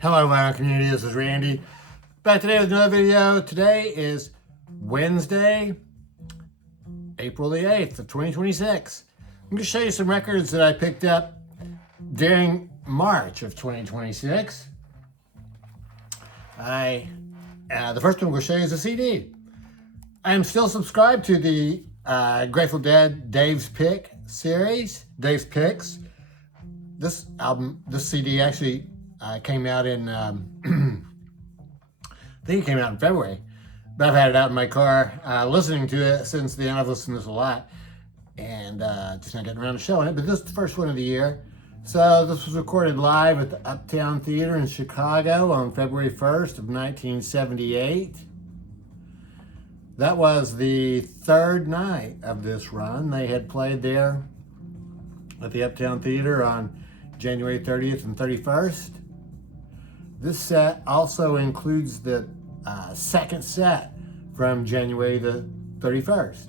Hello, my community. This is Randy. Back today with another video. Today is Wednesday, April the 8th of 2026. I'm going to show you some records that I picked up during March of 2026. The first one I'm going to show you is a CD. I am still subscribed to the Grateful Dead Dave's Pick series, Dave's Picks. This CD actually came out in, I think it came out in February, but I've had it out in my car listening to it since then. I've listened to this a lot and just not getting around to showing it, but this is the first one of the year. So this was recorded live at the Uptown Theater in Chicago on February 1st of 1978. That was the third night of this run. They had played there at the Uptown Theater on January 30th and 31st. This set also includes the second set from January the 31st.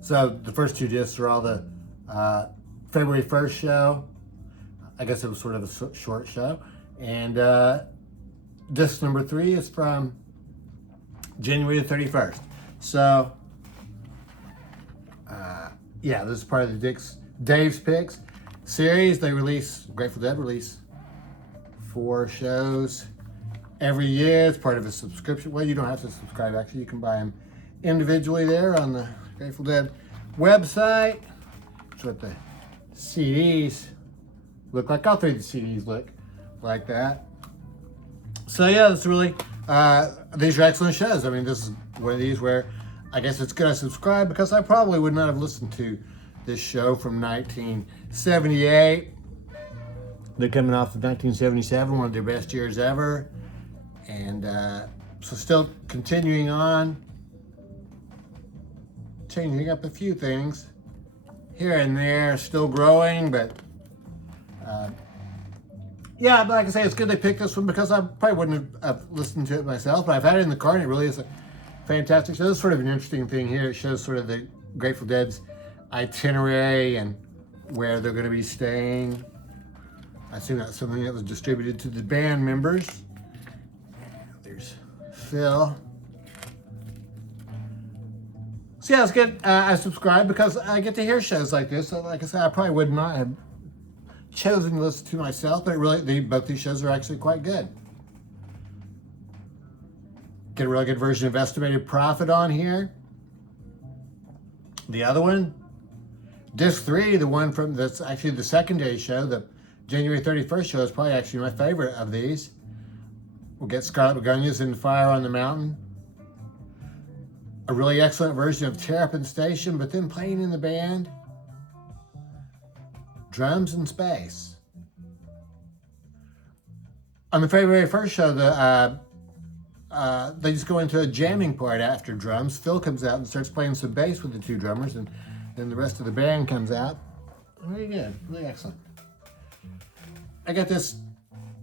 So the first two discs are all the February 1st show. I guess it was sort of a short show. And disc number 3 is from January the 31st. So, yeah, this is part of the Dave's Picks series. Grateful Dead release 4 shows every year. It's part of a subscription. Well, you don't have to subscribe, actually. You can buy them individually there on the Grateful Dead website. That's what the CDs look like. All 3 of the CDs look like that. So, yeah, it's really, these are excellent shows. I mean, this is one of these where I guess it's good I subscribe, because I probably would not have listened to this show from 1978. They're coming off of 1977, one of their best years ever. And so still continuing on, changing up a few things here and there, still growing, but yeah, but like I say, it's good they picked this one, because I probably wouldn't have listened to it myself, but I've had it in the car and it really is a fantastic show. This is sort of an interesting thing here. It shows sort of the Grateful Dead's itinerary and where they're going to be staying. I assume that's something that was distributed to the band members. There's Phil. So yeah, it's good. I subscribe because I get to hear shows like this. So like I said, I probably would not have chosen to listen to myself, but both these shows are actually quite good. Get a really good version of Estimated Profit on here. The other one, Disc 3, the one that's actually the secondary show, the January 31st show, is probably actually my favorite of these. We'll get Scarlet Begonias in Fire on the Mountain. A really excellent version of Terrapin Station, but then playing in the band, Drums in Space. On the February 1st show, they just go into a jamming part after drums. Phil comes out and starts playing some bass with the 2 drummers, and then the rest of the band comes out. Very good, really excellent. I got this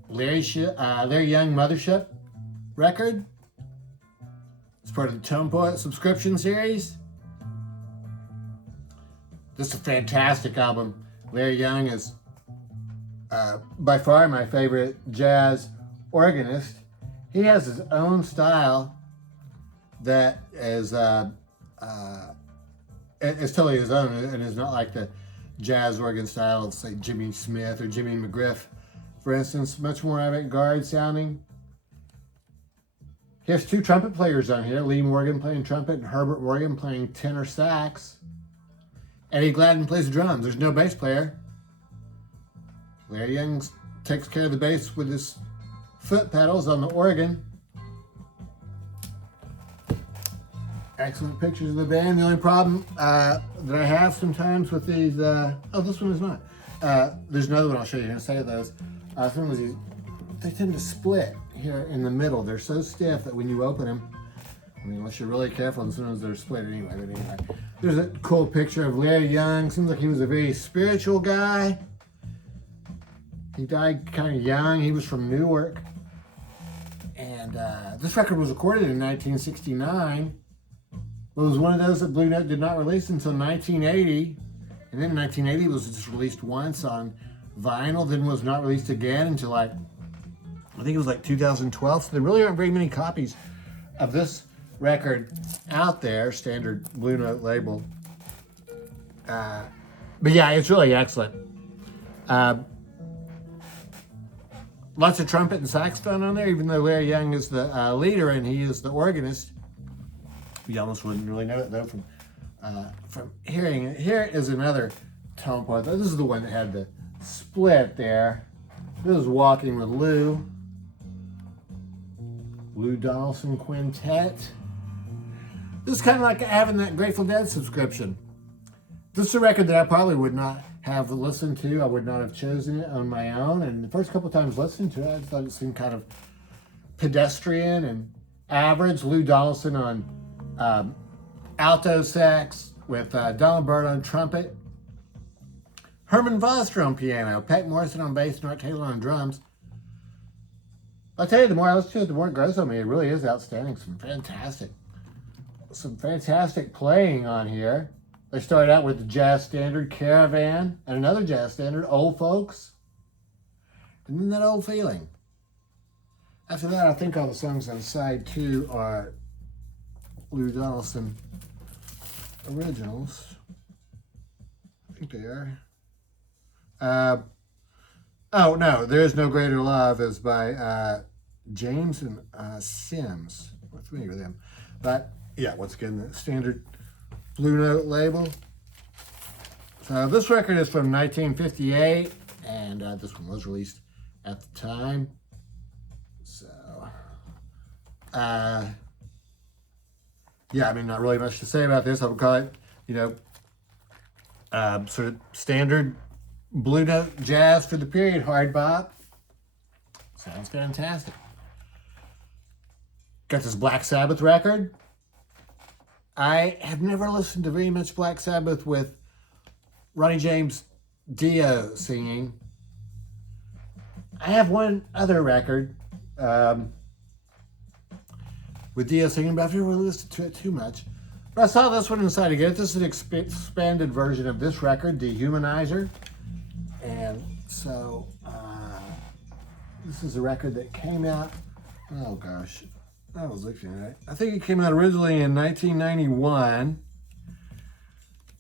Larry Young Mothership record. It's part of the Tone Poet subscription series. This is a fantastic album. Larry Young is by far my favorite jazz organist. He has his own style that is it's totally his own, and it's not like the jazz organ style of, say, Jimmy Smith or Jimmy McGriff, for instance. Much more avant-garde sounding. He has 2 trumpet players on here, Lee Morgan playing trumpet and Herbert Morgan playing tenor sax. Eddie Gladden plays drums. There's no bass player. Larry Young takes care of the bass with his foot pedals on the organ. Excellent pictures of the band. The only problem that I have sometimes with these, this one is not. There's another one I'll show you in a second of those. Some of these, they tend to split here in the middle. They're so stiff that when you open them, I mean, unless you're really careful, and sometimes they're split anyway. But anyway, there's a cool picture of Larry Young. Seems like he was a very spiritual guy. He died kind of young. He was from Newark. And this record was recorded in 1969. But it was one of those that Blue Note did not release until 1980. And then in 1980 it was just released once on vinyl, then was not released again until like, I think it was like 2012. So there really aren't very many copies of this record out there, standard Blue Note label. But yeah, it's really excellent. Lots of trumpet and saxophone on there, even though Larry Young is the leader and he is the organist. You almost wouldn't really know it though from hearing it. Here is another tone part. This is the one that had the split there. This is Walking with Lou. Lou Donaldson Quintet. This is kind of like having that Grateful Dead subscription. This is a record that I probably would not have listened to. I would not have chosen it on my own. And the first couple times listening to it, I thought it seemed kind of pedestrian and average. Lou Donaldson on alto sax with Donald Byrd on trumpet. Herman Foster on piano. Peck Morrison on bass and Art Taylor on drums. I'll tell you, the more I listen to it, the more it grows on me. It really is outstanding. Some fantastic playing on here. They started out with the jazz standard Caravan and another jazz standard, Old Folks, and then that Old Feeling. After that, I think all the songs on side 2 are Lou Donaldson originals. I think they are. Oh no, There Is No Greater Love is by James and Sims. I'm familiar with them. But yeah, once again, the standard Blue Note label. So this record is from 1958, and this one was released at the time. So, yeah, I mean, not really much to say about this. I would call it, sort of standard Blue Note jazz for the period, hard bop. Sounds fantastic. Got this Black Sabbath record. I have never listened to very much Black Sabbath with Ronnie James Dio singing. I have one other record with Dio singing, but I've never really listened to it too much. But I saw this one and decided to get it. This is an expanded version of this record, Dehumanizer. And so this is a record that came out, oh gosh, I was looking at it. I think it came out originally in 1991.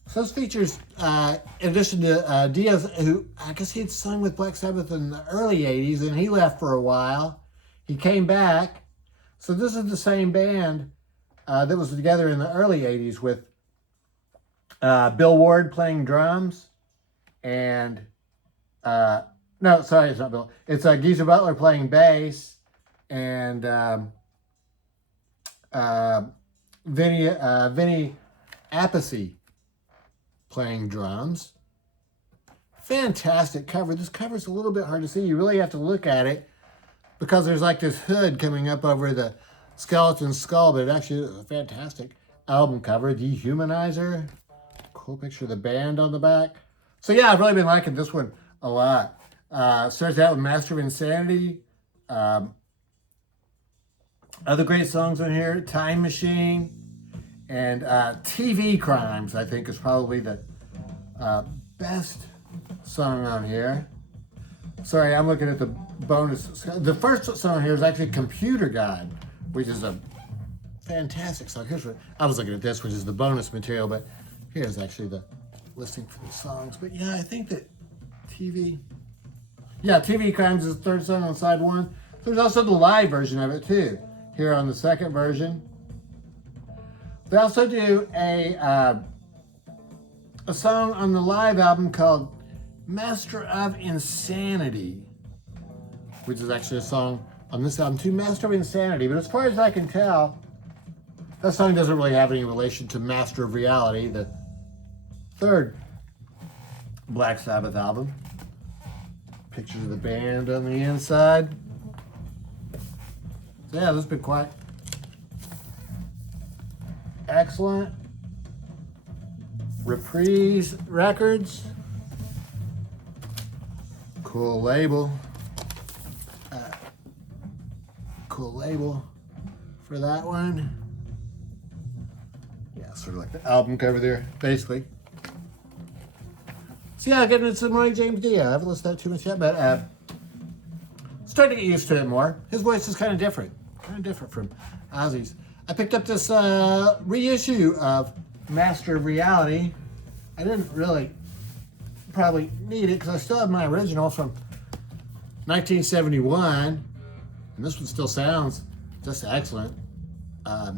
So this features, in addition to Diaz, who I guess he had sung with Black Sabbath in the early 80s, and he left for a while. He came back. So this is the same band that was together in the early 80s with Bill Ward playing drums, and, no, sorry, it's not Bill. It's Geezer Butler playing bass, and Vinny Appice playing drums. Fantastic cover. This cover's a little bit hard to see. You really have to look at it because there's like this hood coming up over the skeleton skull, but it actually is a fantastic album cover. Dehumanizer. Cool picture of the band on the back. So yeah, I've really been liking this one a lot. Starts out with Master of Insanity. Other great songs on here, Time Machine, and TV Crimes, I think, is probably the best song on here. Sorry, I'm looking at the bonus. The first song here is actually Computer God, which is a fantastic song. Here's what I was looking at this, which is the bonus material, but here's actually the listing for the songs. But yeah, I think that TV Crimes is the third song on side 1. There's also the live version of it too, here on the second version. They also do a song on the live album called Master of Insanity, which is actually a song on this album too, Master of Insanity. But as far as I can tell, that song doesn't really have any relation to Master of Reality, the third Black Sabbath album. Pictures of the band on the inside. So yeah, this has been quite excellent. Reprise Records. Cool label. Cool label for that one. Yeah, sort of like the album cover there, basically. So yeah, getting into some Ronnie James Dio. I haven't listened to that too much yet, but starting to get used to it more. His voice is kind of different from Ozzy's. I picked up this reissue of Master of Reality. I didn't really probably need it because I still have my original from 1971, and this one still sounds just excellent. I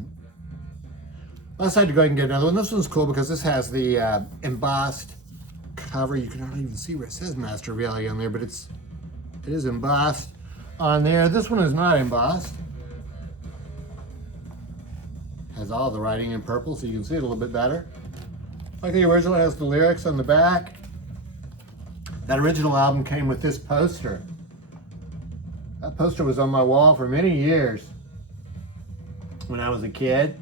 decided to go ahead and get another one. This one's cool because this has the embossed cover. You can hardly even see where it says Master of Reality on there, but it is embossed on there. This one is not embossed. Has all the writing in purple, so you can see it a little bit better. Like the original, it has the lyrics on the back. That original album came with this poster. That poster was on my wall for many years when I was a kid.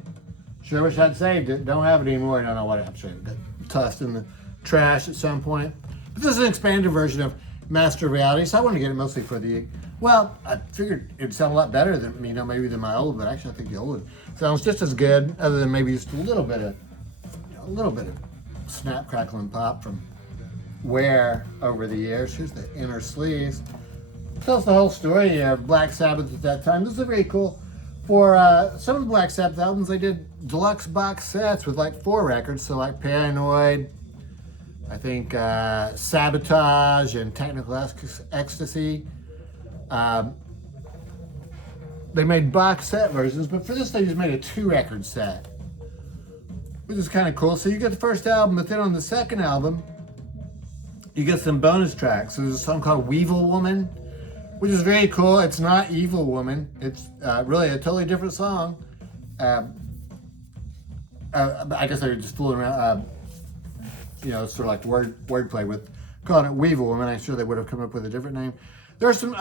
Sure wish I'd saved it. Don't have it anymore. I don't know what I'm sure it got tossed in the trash at some point. But this is an expanded version of Master of Reality, so I wanted to get it mostly for the, well, I figured it'd sound a lot better than, maybe than my old, but actually I think the old one sounds just as good, other than maybe just a little bit of snap, crackle, and pop from wear over the years. Here's the inner sleeves. Tells the whole story of Black Sabbath at that time. This is very cool. For some of the Black Sabbath albums, they did deluxe box sets with like 4 records, so like Paranoid, I think Sabotage, and Technical Ecstasy. They made box set versions, but for this they just made a 2-record set, which is kind of cool. So you get the first album, but then on the second album, you get some bonus tracks. So there's a song called Weevil Woman, which is very cool. It's not Evil Woman. It's really a totally different song. I guess they were just fooling around, sort of like wordplay with calling it Weevil Woman. I'm sure they would have come up with a different name. There are some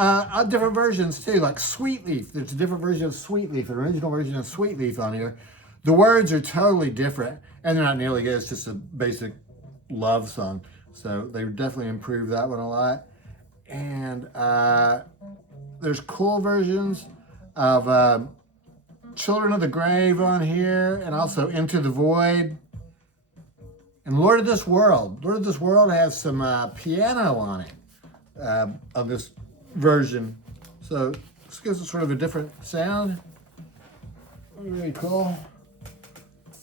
different versions too, like Sweet Leaf. There's a different version of Sweet Leaf, an original version of Sweet Leaf on here. The words are totally different, and they're not nearly good. It's just a basic love song. So they definitely improved that one a lot. And there's cool versions of Children of the Grave on here, and also Into the Void. And Lord of This World. Lord of This World has some piano on it, of this version. So this gives us sort of a different sound. Really cool.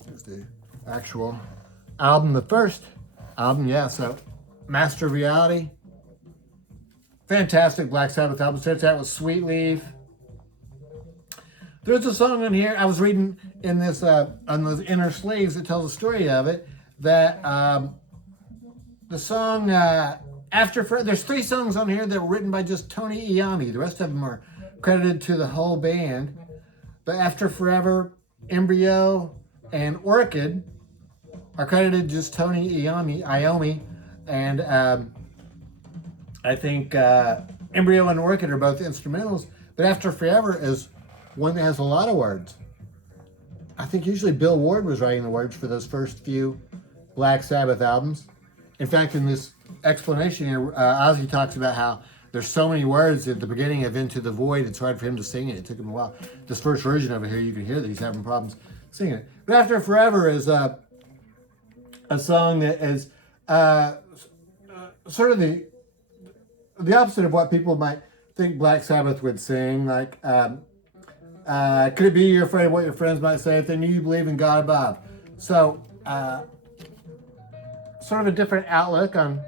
Here's the actual album, the first album, yeah, so Master of Reality. Fantastic Black Sabbath album. Starts out with Sweet Leaf. There's a song on here, I was reading in this, on those inner sleeves that tells the story of it, that the song, there's 3 songs on here that were written by just Tony Iommi. The rest of them are credited to the whole band. But After Forever, Embryo, and Orchid are credited just Tony Iommi. And I think Embryo and Orchid are both instrumentals. But After Forever is one that has a lot of words. I think usually Bill Ward was writing the words for those first few Black Sabbath albums. In fact, in this explanation here, Ozzy talks about how there's so many words at the beginning of Into the Void, it's hard for him to sing it. It took him a while. This first version of it here, you can hear that he's having problems singing it. But After Forever is a song that is sort of the opposite of what people might think Black Sabbath would sing. Like, could it be you're afraid of what your friends might say if they knew you believe in God above? So, sort of a different outlook on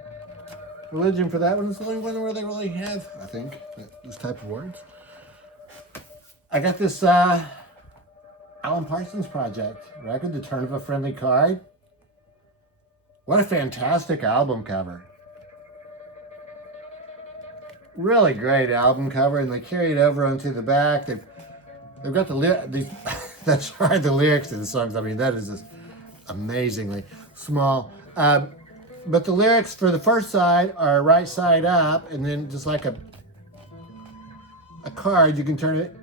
religion for that one. It's the only one where they really have, I think, this type of words. I got this Alan Parsons Project record, The Turn of a Friendly Card. What a fantastic album cover. Really great album cover, and they carry it over onto the back. They've got the lyrics to the songs. I mean, that is just amazingly small. But the lyrics for the first side are right side up, and then just like a card, you can turn it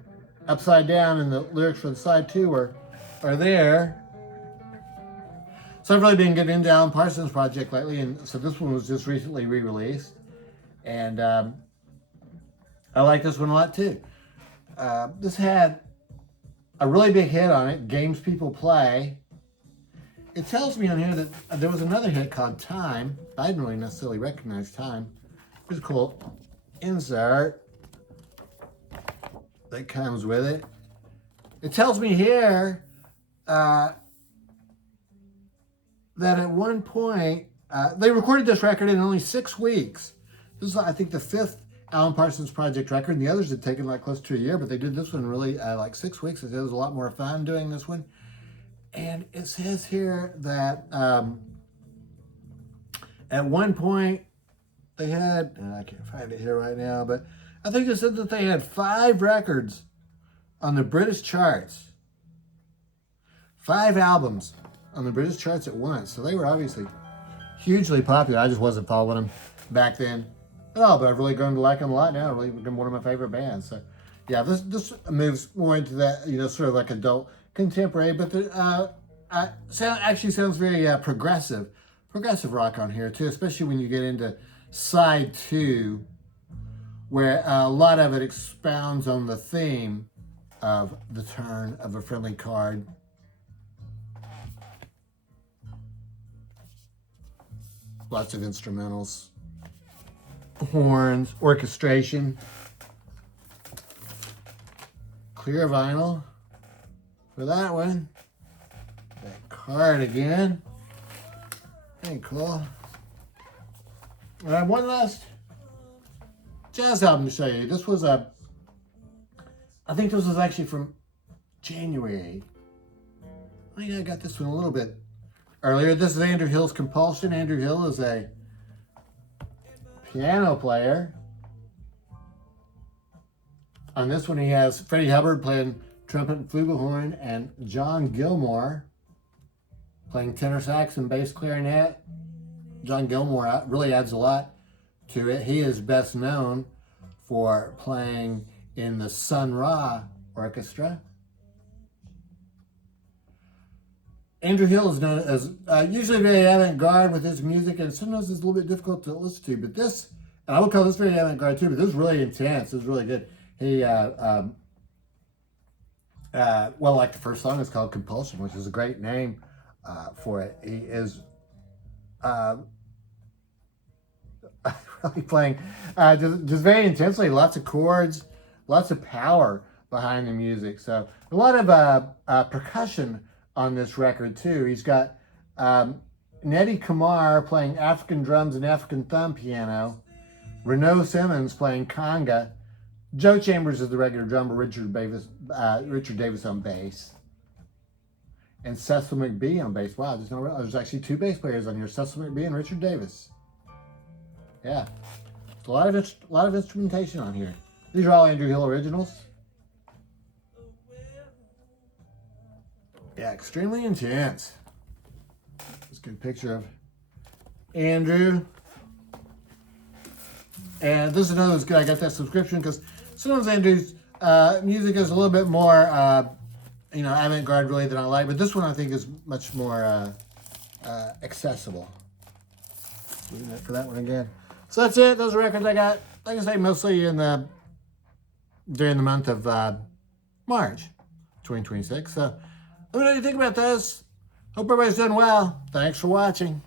upside down, and the lyrics for the side two are there. So I've really been getting into Alan Parsons Project lately, and so this one was just recently re-released, and I like this one a lot too. This had a really big hit on it, Games People Play, it tells me on here that there was another hit called Time. I didn't really necessarily recognize Time. Here's a cool insert that comes with it. It tells me here that at one point, they recorded this record in only 6 weeks. This is, I think, the 5th Alan Parsons Project record, and the others had taken like close to a year, but they did this one really like 6 weeks. It was a lot more fun doing this one. And it says here that at one point they had, and I can't find it here right now, but I think it said that they had 5 records on the British charts. 5 albums on the British charts at once. So they were obviously hugely popular. I just wasn't following them back then at all, but I've really grown to like them a lot now. Really become one of my favorite bands. So yeah, this moves more into that, sort of like adult contemporary, but the actually sounds very progressive rock on here too, especially when you get into side 2, where a lot of it expounds on the theme of the turn of a friendly card. Lots of instrumentals, horns, orchestration, clear vinyl for that one. That card again. Very cool. I have one last jazz album to show you. This was I think this was actually from January. I think I got this one a little bit earlier. This is Andrew Hill's Compulsion. Andrew Hill is a piano player. On this one, he has Freddie Hubbard playing trumpet and flugelhorn, and John Gilmore playing tenor sax and bass clarinet. John Gilmore really adds a lot to it. He is best known for playing in the Sun Ra Orchestra. Andrew Hill is known as usually very avant-garde with his music, and sometimes it's a little bit difficult to listen to. But this, and I would call this very avant-garde too, but this is really intense. This is really good. He, like the first song is called Compulsion, which is a great name for it. He is really playing just very intensely, lots of chords, lots of power behind the music. So a lot of percussion on this record too. He's got Nettie Kamar playing African drums and African thumb piano, Renaud Simmons playing conga, Joe Chambers is the regular drummer, Richard Davis on bass, and Cecil McBee on bass. Wow, there's actually 2 bass players on here, Cecil McBee and Richard Davis. Yeah, a lot of instrumentation on here. These are all Andrew Hill originals. Yeah, extremely intense. Let's get a picture of Andrew. And this is another that's good. I got that subscription because sometimes Andrew's music is a little bit more, avant-garde really than I like. But this one I think is much more accessible. Leaving that for that one again. So that's it. Those are records I got, like I say, mostly during the month of March 2026. So let me know what you think about this. Hope everybody's doing well. Thanks for watching.